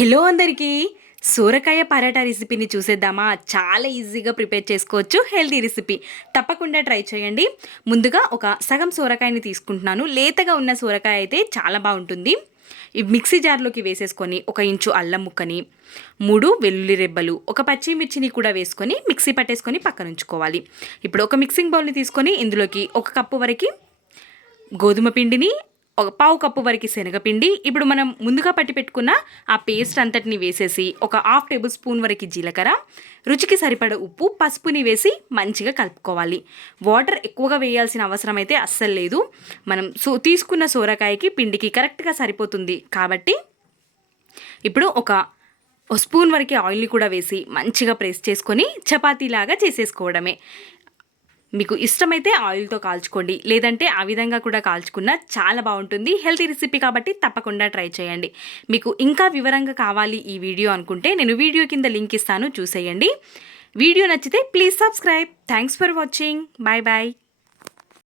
Hello అందరికీ. సూరకాయ పరాటా రెసిపీని చూసేద్దామా? చాలా ఈజీగా ప్రిపేర్ చేసుకోవచ్చు. Healthy recipe. తప్పకుండా ట్రై చేయండి. ముందుగా ఒక సగం సూరకాయని తీసుకుంటున్నాను. లేతగా ఉన్న సూరకాయ అయితే చాలా బాగుంటుంది. ఈ మిక్సీ జార్లోకి వేసేసుకొని ఒక ఇంచు అల్లం ముక్కని మూడు వెల్లుల్లి రెబ్బలు ఒక పచ్చిమిర్చిని కూడా వేసుకొని మిక్సీ పట్టేసుకొని పక్కన ఉంచుకోవాలి. ఇప్పుడు ఒక మిక్సింగ్ బౌల్ని తీసుకొని ఇందులోకి ఒక కప్పు వరకు గోధుమ పిండిని ఒక పావు కప్పు వరకు శనగపిండి. ఇప్పుడు మనం ముందుగా పట్టి పెట్టుకున్న ఆ పేస్ట్ అంతటిని వేసేసి ఒక హాఫ్ టేబుల్ స్పూన్ వరకు జీలకర్ర. రుచికి సరిపడ ఉప్పు పసుపుని వేసి మంచిగా కలుపుకోవాలి. వాటర్ ఎక్కువగా వేయాల్సిన అవసరం అయితే అస్సలు లేదు. మనం సో తీసుకున్న సోరకాయకి పిండికి కరెక్ట్గా సరిపోతుంది. కాబట్టి ఇప్పుడు ఒక స్పూన్ వరకు ఆయిల్ని కూడా వేసి మంచిగా ప్రెస్ చేసుకొని చపాతీలాగా చేసేసుకోవడమే. మీకు ఇష్టమైతే ఆయిల్తో కాల్చుకోండి. లేదంటే ఆ విధంగా కూడా కాల్చుకున్నా చాలా బాగుంటుంది. హెల్తీ రెసిపీ కాబట్టి తప్పకుండా ట్రై చేయండి. మీకు ఇంకా వివరంగా కావాలి ఈ వీడియో అనుకుంటే నేను వీడియో కింద లింక్ ఇస్తాను. చూసేయండి. వీడియో నచ్చితే please subscribe. Thanks for watching. Bye bye.